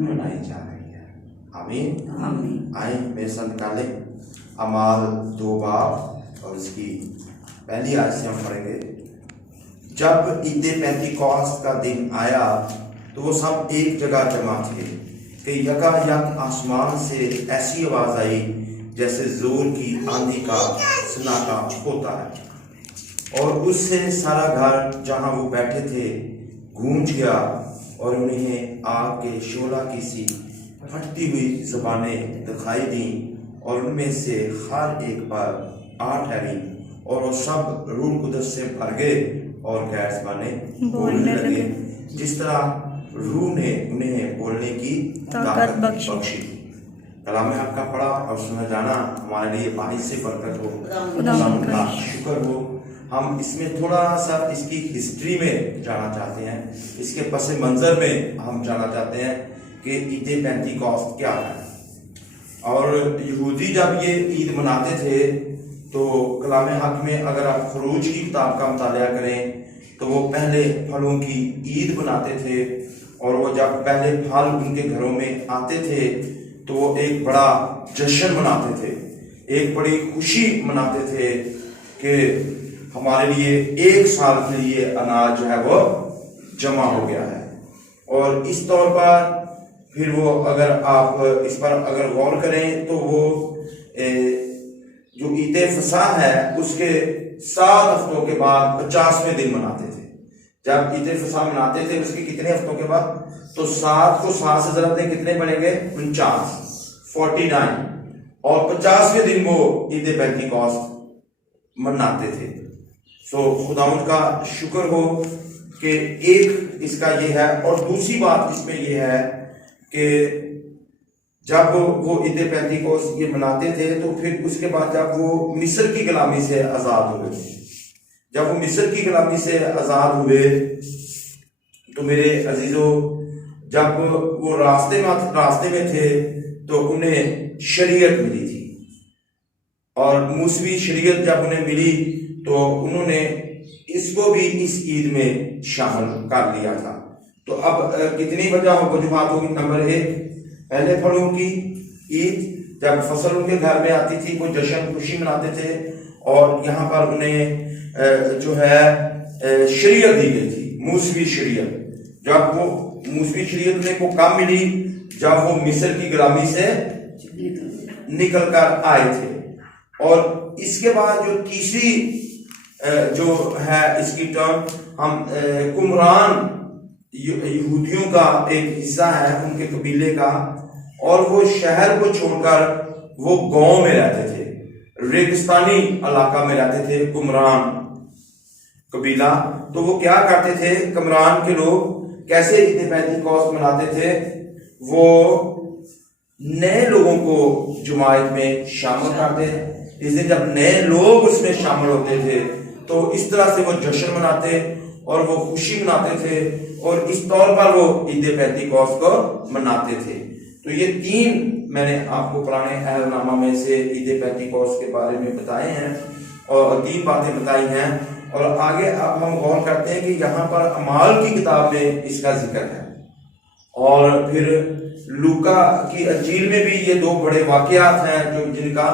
मनाई जा रही है। आमीन। आए मेरे संग निकालें अमाल 2 बाब और इसकी पहली आयत से हम पढ़ेंगे। जब ईद पेंतीकोस्त का दिन आया तो वो सब एक जगह जमा थे कि यकायक आसमान से ऐसी आवाज आई जैसे जोर की आंधी का सन्नाटा होता है, और उससे सारा घर जहां वो बैठे थे गूंज गया, और उन्हें आग के शोला की सी फटती हुई जुबानें दिखाई दी, और उनमें से हर एक पर 8 ठहरी, और वो सब रूह कुदस से भर गए और गैर ज़बानें बोलने लगे, जिस तरह रूह ने उन्हें बोलने की ताकत बख्शी। कलाम आपका पढ़ा और सुना जाना हमारे लिए बाइस से बरकत हो, खुदा शुक्र हो। हम इसमें थोड़ा सा इसकी हिस्ट्री में जाना चाहते हैं, इसके पस मंजर में हम जाना चाहते हैं कि ईद पेंतीकोस्त क्या है। और यहूदी जब ये ईद मनाते थे तो कलाम हक में अगर आप खरूज की किताब का मुतालिया करें तो वो पहले फलों की ईद बनाते थे, और वो जब पहले फल उनके घरों में आते थे तो वो एक बड़ा जश्न मनाते थे, एक बड़ी खुशी मनाते थे कि हमारे लिए 1 साल के लिए अनाज जो है वो जमा हो गया है। और इस तौर पर फिर वो अगर आप इस पर अगर गौर करें तो वो जो ईद फसह है उसके 7 हफ्तों के बाद 50वें दिन मनाते थे। जब ईद फसह मनाते थे उसके कितने हफ्तों के बाद, तो 7 को 7 से जरा दें कितने बनेंगे 49, और 50वें दिन वो ईद पेंतीकोस्त मनाते थे। सो खुदावंद का शुक्र हो कि एक इसका ये है। और दूसरी बात इसमें ये है कि जब वो ईद पेंतीकोस्त ये मनाते थे तो फिर उसके बाद जब वो मिस्र की गुलामी से आज़ाद हुए, जब वो मिस्र की गुलामी से आज़ाद हुए तो मेरे अजीजों जब वो रास्ते में थे तो उन्हें शरीयत मिली थी, और मूसवी शरीयत जब उन्हें मिली तो उन्होंने इसको भी इस ईद में शामिल कर लिया था। तो अब कितनी वजूहात होगी। नंबर 1, पहले फलों की ईद, जब फसल उनके घर में आती थी वो जश्न खुशी मनाते थे, और यहाँ पर उन्हें जो है शरीयत दी गई थी, मूसवी शरीयत। जब वो मूसवी शरीयत उन्हें को कब मिली, जब वो मिस्र की गुलामी से निकल कर आए थे। और इसके बाद जो तीसरी जो है इसकी टर्म हम कुमरान यहूदियों का एक हिस्सा है उनके कबीले का, और वो शहर को छोड़कर वो गांव में रहते थे, रेगिस्तानी इलाका में रहते थे कुमरान कबीला। तो वो क्या करते थे, कुमरान के लोग कैसे ईद पेंतीकोस्त मनाते थे, वो नए लोगों को जमात में शामिल करते। इस दिन जब नए लोग उसमें शामिल होते थे तो इस तरह से वो जश्न मनाते और वो खुशी मनाते थे, और इस तौर पर वो ईद पेंतीकोस्त को मनाते थे। तो ये 3 मैंने आपको पुराने अहदनामा में से ईद पेंतीकोस्त के बारे में बताए हैं, और 3 बातें बताई हैं। और आगे अब हम गौर करते हैं कि यहाँ पर अमाल की किताब में इसका जिक्र है, और फिर लूका की अंजील में भी ये 2 बड़े वाकयात हैं जो जिनका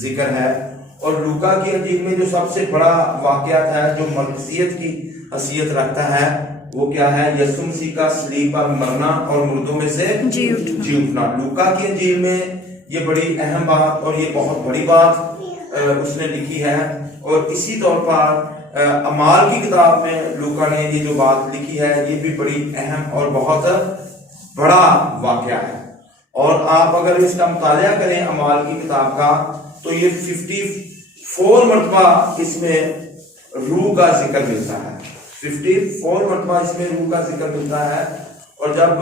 जिक्र है। और लूका की अंजील में जो सबसे बड़ा वाकयात है जो मरकजियत की हैसियत रखता है वो क्या है, यीशु मसीह का सलीब पर मरना और मुर्दों में से जी उठना। लूका की अंजील में ये बड़ी अहम बात और ये बहुत बड़ी बात उसने लिखी है। और इसी तौर पर अमाल की किताब में लूका ने ये जो बात लिखी है ये भी बड़ी अहम और बहुत बड़ा वाकया है। और आप अगर इसका मुतालिया करें अमाल की किताब का तो ये 54 मरतबा इसमें रूह का जिक्र मिलता है, 54 मरतबा इसमें रूह का जिक्र मिलता है। और जब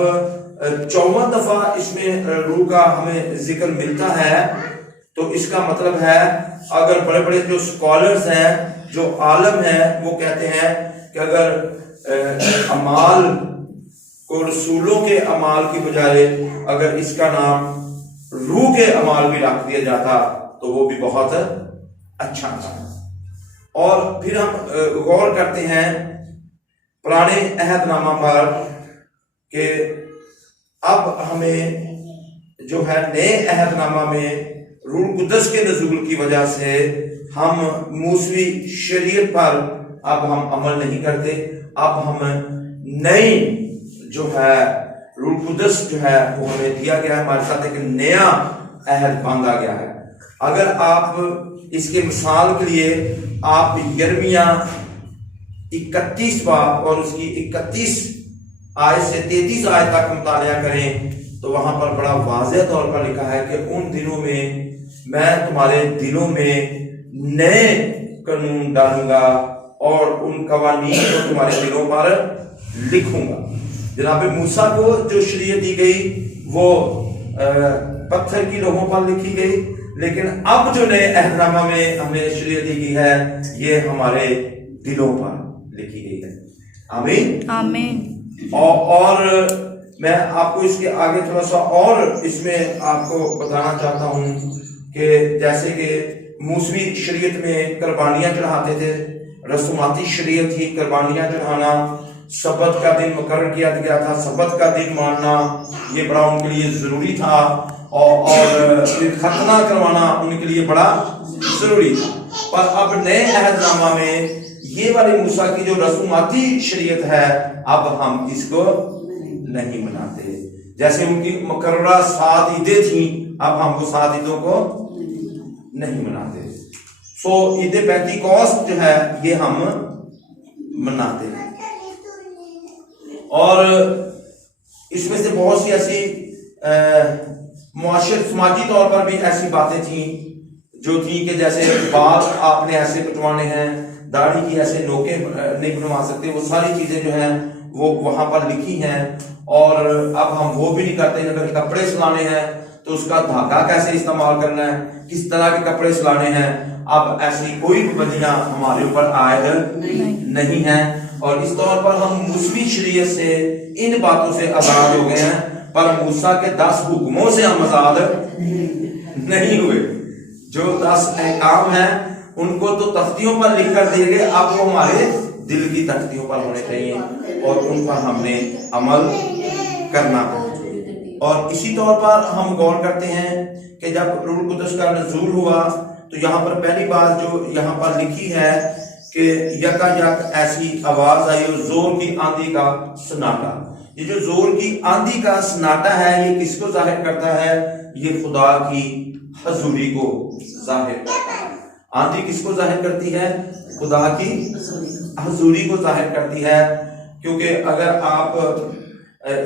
54 दफा इसमें रूह का हमें जिक्र मिलता है तो इसका मतलब है, अगर बड़े बड़े जो स्कॉलर्स हैं जो आलम हैं वो कहते हैं कि अगर अमाल को रसूलों के अमाल की बजाय अगर इसका नाम रूह के अमाल भी रख दिया जाता तो वो भी बहुत अच्छा था। और फिर हम गौर करते हैं पुराने अहदनामा पर कि اب ہمیں جو ہے نئے عہد نامہ میں روح القدس کے نزول کی وجہ سے ہم موسوی شریعت پر اب ہم عمل نہیں کرتے، اب ہم نئی جو ہے روح القدس جو ہے وہ ہمیں دیا گیا ہے، ہمارے ساتھ ایک نیا عہد باندھا گیا ہے۔ اگر آپ اس کے مثال کے لیے آپ یرمیہ 31 باب اور اس کی 31 آیت سے 33 آیت تک مطالعہ کریں تو وہاں پر بڑا واضح طور پر لکھا ہے کہ ان دنوں میں تمہارے دلوں میں نئے قانون ڈالوں گا اور ان قوانین کو تمہارے دلوں پر لکھوں گا۔ جناب موسیٰ کو جو شریعت دی گئی وہ پتھر کی لوحوں پر لکھی گئی، لیکن اب جو نئے عہد نامہ میں ہمیں شریعت دی گئی ہے یہ ہمارے دلوں پر لکھی گئی ہے۔ آمین آمین۔ اور میں آپ کو اس کے آگے تھوڑا سا اور اس میں آپ کو بتانا چاہتا ہوں کہ جیسے کہ موسوی شریعت میں قربانیاں چڑھاتے تھے، رسوماتی شریعت تھی قربانیاں چڑھانا، سبت کا دن مقرر کیا گیا تھا، سبت کا دن ماننا یہ بڑا ان کے لیے ضروری تھا، اور ختنہ کروانا ان کے لیے بڑا ضروری تھا۔ پر اب نئے عہد نامہ میں یہ والی موسیٰ کی جو رسوماتی شریعت ہے اب ہم اس کو نہیں مناتے۔ جیسے ان کی مقررہ 7 عیدیں تھیں، اب ہم وہ 7 عیدوں کو نہیں مناتے۔ عید پینتیکوست جو ہے یہ ہم مناتے ہیں، اور اس میں سے بہت سی ایسی معاشر سماجی طور پر بھی ایسی باتیں تھیں جو تھیں کہ جیسے بال آپ نے ایسے کٹوانے ہیں، داڑھی کی ایسے نوکیں نہیں بنوا سکتے، وہ ساری چیزیں جو ہیں وہ وہاں پر لکھی ہیں۔ اور اب ہم وہ بھی نہیں کرتے، اگر کپڑے سلانے ہیں تو اس کا دھاگا کیسے استعمال کرنا ہے، کس طرح کے کپڑے سلانے ہیں، اب ایسی کوئی پابندیاں ہمارے اوپر عائد نہیں ہیں، اور اس طور پر ہم موسوی شریعت سے ان باتوں سے آزاد ہو گئے ہیں، پر موسیٰ کے 10 حکموں سے ہم آزاد نہیں ہوئے۔ جو 10 احکام ہیں ان کو تو تختیوں پر لکھ کر دیے گئے، اب وہ ہمارے دل کی تختیوں پر ہونے چاہیے اور ان پر ہم نے عمل کرنا ہے۔ اور اسی طور پر ہم غور کرتے ہیں کہ جب روح القدس کا نزول ہوا تو یہاں پر پہلی بات جو یہاں پر لکھی ہے کہ یکا یک ایسی آواز آئی اور زور کی آندھی کا سناٹا۔ یہ جو زور کی آندھی کا سناٹا ہے یہ کس کو ظاہر کرتا ہے؟ یہ خدا کی حضوری کو ظاہر کرتا ہے۔ آندھی کس کو ظاہر کرتی ہے؟ خدا کی حضوری کو ظاہر کرتی ہے، کیونکہ اگر آپ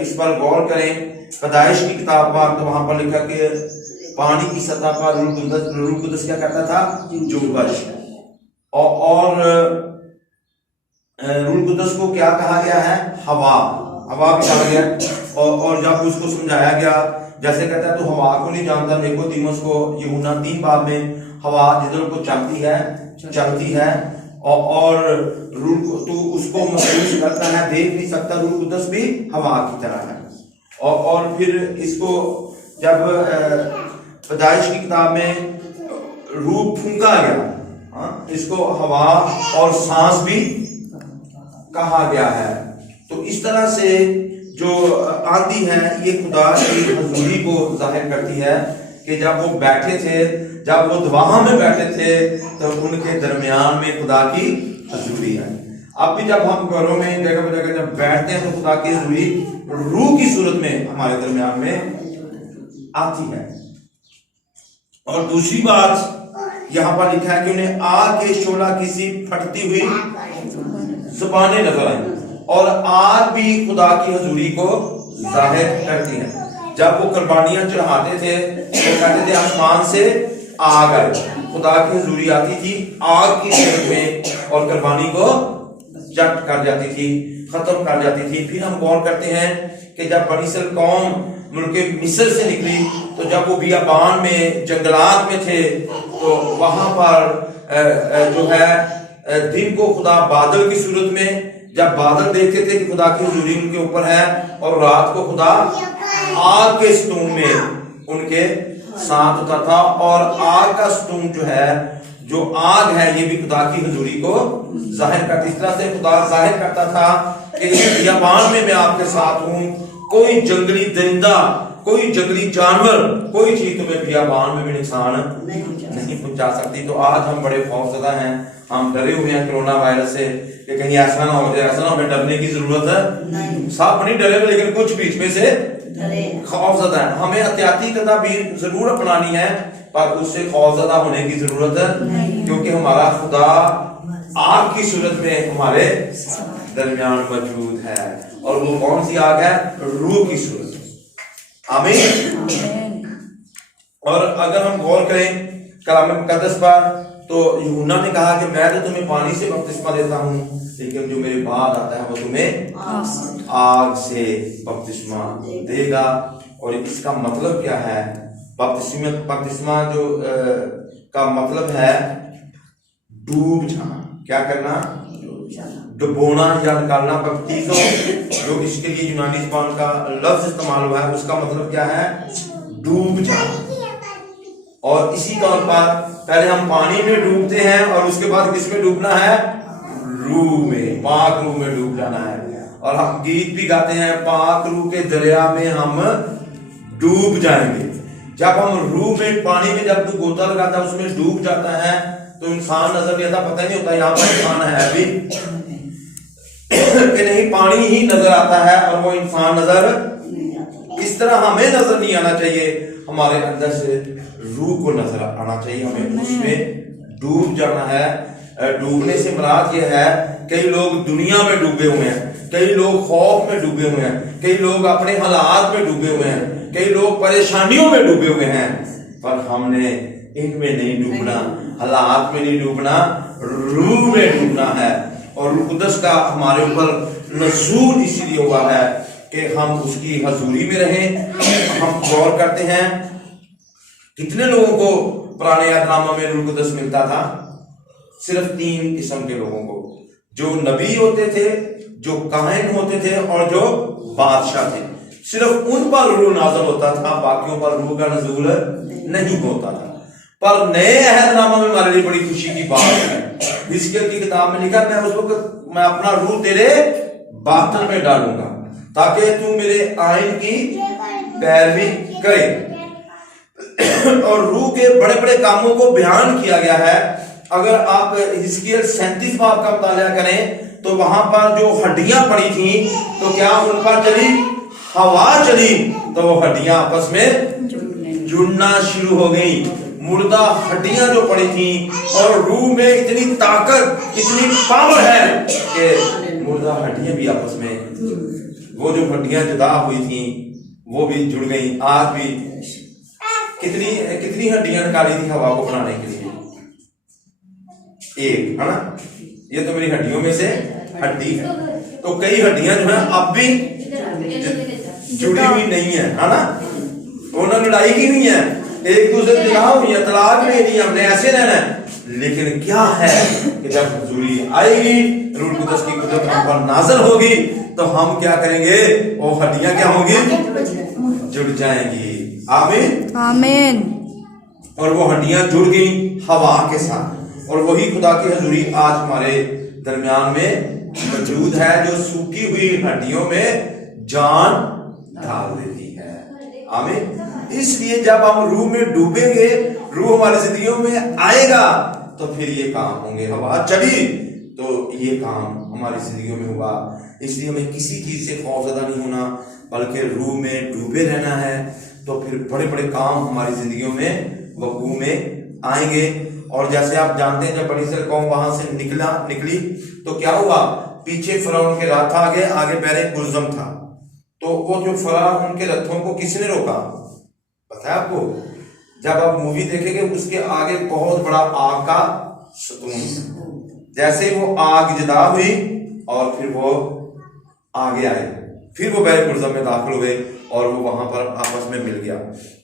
اس پر غور کریں پیدائش کی کتاب پر تو وہاں پر لکھا کہ پانی کی سطح پر روح القدس کیا کرتا تھا؟ جنبش۔ اور روح القدس کو کیا کہا گیا ہے؟ ہوا بھی کہا گیا۔ اور جب اس کو سمجھایا گیا جیسے کہتا ہے تو ہوا کو نہیں جانتا، نیکودیموس کو یوحنا 3 باب میں ہوا جدھر کو چلتی ہے اور روح تو اس کو محسوس کرتا ہے، دیکھ نہیں سکتا، روح القدس بھی ہوا کی طرح ہے۔ اور پھر اس کو جب پیدائش کی کتاب میں روح پھونکا گیا، اس کو ہوا اور سانس بھی کہا گیا ہے۔ تو اس طرح سے جو آندھی ہے یہ خدا کی حضوری کو ظاہر کرتی ہے کہ جب وہ بیٹھے تھے، جب وہ دعا میں بیٹھے تھے تو ان کے درمیان میں خدا کی حضوری ہے۔ اب بھی جب ہم گھروں میں جگہ پر جگہ جب بیٹھتے ہیں تو خدا کی حضوری روح کی صورت میں ہمارے درمیان میں آتی ہے۔ اور دوسری بات یہاں پر لکھا ہے کہ انہیں آگ کے شعلہ کسی پھٹتی ہوئی زبانیں نظر آئیں، اور آگ بھی خدا کی حضوری کو ظاہر کرتی ہے۔ جب وہ قربانیاں چڑھاتے تھے وہ کہتے تھے آسمان سے آگ آئی، خدا کی حضوری آتی تھی آگ کی شکل میں اور قربانی کو جٹ کر جاتی تھی، ختم کر جاتی تھی۔ پھر ہم غور کرتے ہیں کہ جب بنی اسرائیل قوم ملک مصر سے نکلی تو جب وہ بیابان میں جنگلات میں تھے تو وہاں پر جو ہے دن کو خدا بادل کی صورت میں جب بادل دیکھتے تھے کہ خدا کی حضوری ان کے اوپر ہے، اور رات کو خدا آگ کے ستون میں ان کے ساتھ ہوتا تھا، اور آگ کا ستون جو ہے جو آگ ہے یہ بھی خدا کی حضوری کو ظاہر کرتی۔ اس طرح سے خدا ظاہر کرتا تھا کہ بیابان میں آپ کے ساتھ ہوں، कोई जंगली दरिंदा, कोई जंगली जानवर, कोई चीज तुम्हें बियाबान में भी नुकसान नहीं पहुंचा सकती। तो आज हम बड़े खौफजदा हैं, हम डरे हुए हैं कोरोना वायरस से कि कहीं ऐसा ना हो जाए, ऐसा ना हमें डरने की जरूरत है। सब नहीं डरे, लेकिन कुछ बीच में से खौफजदा है। हमें एहतियाती तदाबीर जरूर अपनानी है, पर उससे खौफजदा होने की जरूरत है, क्योंकि हमारा खुदा आग की सूरत में हमारे दरमियान मौजूद है। और वो कौन सी आग है? रूह की सूरत। आमीन। और अगर हम गौर करें कलाम मुकद्दस पर, तो यूहन्ना ने कहा कि मैं तो तुम्हें पानी से बपतिस्मा देता हूं, लेकिन जो मेरे बाद आता है वो तुम्हें आग से बपतिस्मा देगा। और इसका मतलब क्या है? बपतिस्मा जो का मतलब है डूब जाना। क्या करना? डुबोना या निकालना। बपतिस्मा जो इसके लिए यूनानी ज़बान का लफ्ज इस्तेमाल हुआ है, उसका मतलब क्या है? डूब जाना। और इसी तौर पर पहले हम पानी में डूबते हैं और उसके बाद किस में डूबना है? रूह में, पाक रूह में डूब जाना है। और हम गीत भी गाते हैं, पाक रूह के दरिया में हम डूब जाएंगे। जब हम रूह में, पानी में जब तू गोता लगाता है, उसमें डूब जाता है, तो इंसान नजर नहीं आता, पता नहीं होता यहाँ पर इंसान है अभी कि नहीं, पानी ही नजर आता है और वो इंसान नजर। इस तरह हमें नजर नहीं आना चाहिए, हमारे अंदर से रूह को नजर आना चाहिए, हमें उसमें डूब जाना है। डूबने से मुराद ये है, कई लोग दुनिया में डूबे हुए हैं, कई लोग खौफ में डूबे हुए हैं, कई लोग अपने हालात में डूबे हुए हैं, कई लोग परेशानियों में डूबे हुए हैं, पर हमने इनमें नहीं डूबना, हालात में नहीं डूबना, रूह में डूबना है। और रूह कुदस का हमारे ऊपर नज़ूल इसीलिए हुआ है कि हम उसकी हजूरी में रहें। हम गौर करते हैं कितने लोगों को पुराने यादनामा में रूह कुदस मिलता था? सिर्फ 3 किस्म के लोगों को, जो नबी होते थे, जो काहिन होते थे और जो बादशाह थे। सिर्फ उन पर रूह नाज़िल होता था, बाकियों पर रूह का नज़ूल नहीं होता था। पर नए अहदनामा में हमारे लिए बड़ी खुशी की बात है, हिजकिय्याह की किताब में लिखा, मैं उस वक्त मैं अपना रूह तेरे बातन में डालूंगा ताकि तू मेरे आइन की पैरवी करे। और रूह के बड़े बड़े कामों को बयान किया गया है। अगर आप हिजकिय्याह 37 बाब का मुताला करें तो वहां पर जो हड्डियां पड़ी थी, तो क्या उन पर चली हवा चली, तो वो हड्डियां आपस में जुड़ना शुरू हो गई। मुर्दा हड्डियां जो पड़ी थी, और रूह में इतनी ताकत, इतनी पावर है कि मुर्दा हड्डियां भी आपस में, वो जो हड्डियां जुदा हुई थी वो भी जुड़ गई। आज भी कितनी हड्डियां निकाली थी हवा को बनाने के लिए? एक है ना, ये तो मेरी हड्डियों में से हड्डी है। तो कई हड्डियां जो है अब भी जुड़ी हुई नहीं है ना, उन्होंने लड़ाई की हुई है, एक दूसरे से जला हुई है, तलाक नहीं दी, हमने ऐसे रहना है। लेकिन क्या है कि जब हुजूरी आएगी, रूह कुदस की कुदरत हम पर नाज़िल होगी, तो हम क्या करेंगे? वो हड्डियां क्या होंगी? जुड़ जाएंगी। आमीन आमीन। और वो हड्डियां जुड़ गई हवा के साथ, और वही खुदा की हुजूरी आज हमारे दरमियान में मौजूद है, जो सूखी हुई हड्डियों में जान डाल देती है। आमीन। इसलिए जब हम रूह में डूबेंगे, रूह हमारी जिंदगियों में आएगा, तो फिर ये काम होंगे। हवा चली तो ये काम हमारी जिंदगियों में होगा। इसलिए हमें किसी चीज से खौफजदा नहीं होना, बल्कि रूह में डूबे रहना है। तो फिर बड़े बड़े काम हमारी जिंदगियों में वकूअ में आएंगे। और जैसे आप जानते हैं, जब बनी इस्राएल कौम वहां से निकली तो क्या हुआ? पीछे फिरौन के रात आगे बैरे गुलजम था। तो वो जो फिरौन उनके रथों को किसने रोका पता है आपको? जब आप मूवी देखेंगे, उसके आगे बहुत बड़ा आग का सतून, जैसे वो आग जदा हुई और फिर वो आगे आए, फिर वो बैरे गुलजम में दाखिल हुए और वो वहां पर आपस में मिल गया।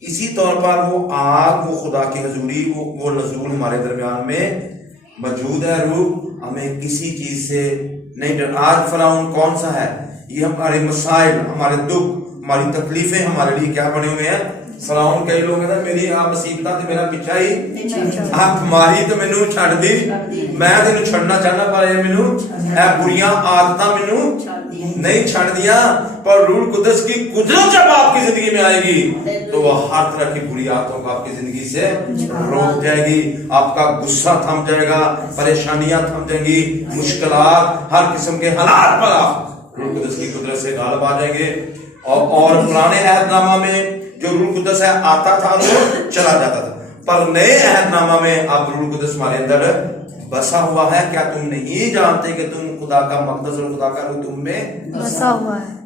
इसी तौर पर वो आग, वो खुदा की हजूरी, वो नज़ूल हमारे दरमियान में मौजूद है। रूह हमें किसी चीज से नहीं डर। आज फिरौन कौन सा है? ये हमारे मसाइल, हमारे दुख, हमारी तकलीफें हमारे लिए क्या बने हुए हैं? फिरौन कई लोग कहते मेरी आप मुसीबत ते मेरा पिछा ही आप मारी तो मैनू छड़ दी, मैं तेन छड़ना चाहना, पर ये मैनू बुरियां आदतां मैनू نہیں چھڑ دیا، پر روح القدس کی قدرت جب آپ کی زندگی میں آئے گی تو وہ ہر طرح کی بری عادتوں کو آپ کی زندگی سے روک جائے گی، آپ کا غصہ تھم جائے گا، پریشانیاں تھم جائیں گی، مشکلات، ہر قسم کے حالات پر آپ روح القدس کی قدرت سے غالب آ جائیں گے۔ اور پرانے عہد نامہ میں جو روح القدس ہے آتا تھا تو چلا جاتا تھا، پر نئے عہد نامہ میں اب روح القدس ہمارے اندر بسا ہوا ہے۔ کیا تم نہیں جانتے کہ تم خدا کا مقدس اور خدا کا روح تم میں بسا ہوا ہے؟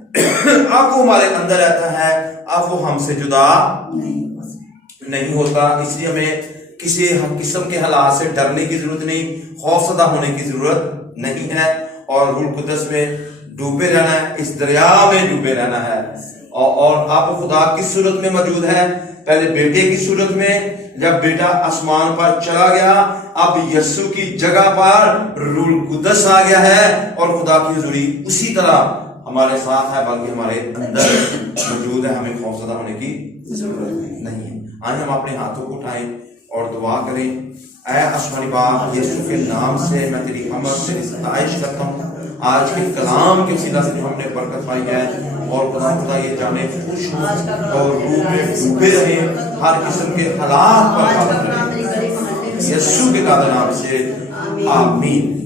اب وہ ہمارے اندر رہتا ہے، اب وہ ہم سے جدا نہیں ہوتا، اس لیے ہمیں کسی قسم کے حالات سے ڈرنے کی ضرورت نہیں، خوفزدہ ہونے کی ضرورت نہیں ہے، اور روح القدس میں ڈوبے رہنا ہے، اس دریا میں ڈوبے رہنا ہے۔ اور اب خدا کس صورت میں موجود ہے؟ پہلے بیٹے کی صورت میں، جب بیٹا آسمان پر چلا گیا، اب یسوع کی جگہ پر روح القدس آ گیا ہے، اور خدا کی حضوری اسی طرح ہمارے ساتھ ہے، بلکہ ہمارے اندر موجود ہے، ہمیں خوفزدہ ہونے کی ضرورت نہیں ہے۔ آج ہم اپنے ہاتھوں کو اٹھائیں اور دعا کریں۔ اے آسمانی باپ، یسوع کے نام سے میں تیری حمد سے ستائش کرتا ہوں، آج کے کلام کے وسیلہ سے جو ہم نے برکت پائی ہے، اور خدا یہ جانے خوش ہو اور روح میں ڈوبے رہے، ہر قسم کے حالات پر غالب رہے، یسوع کے قادر نام سے آمین۔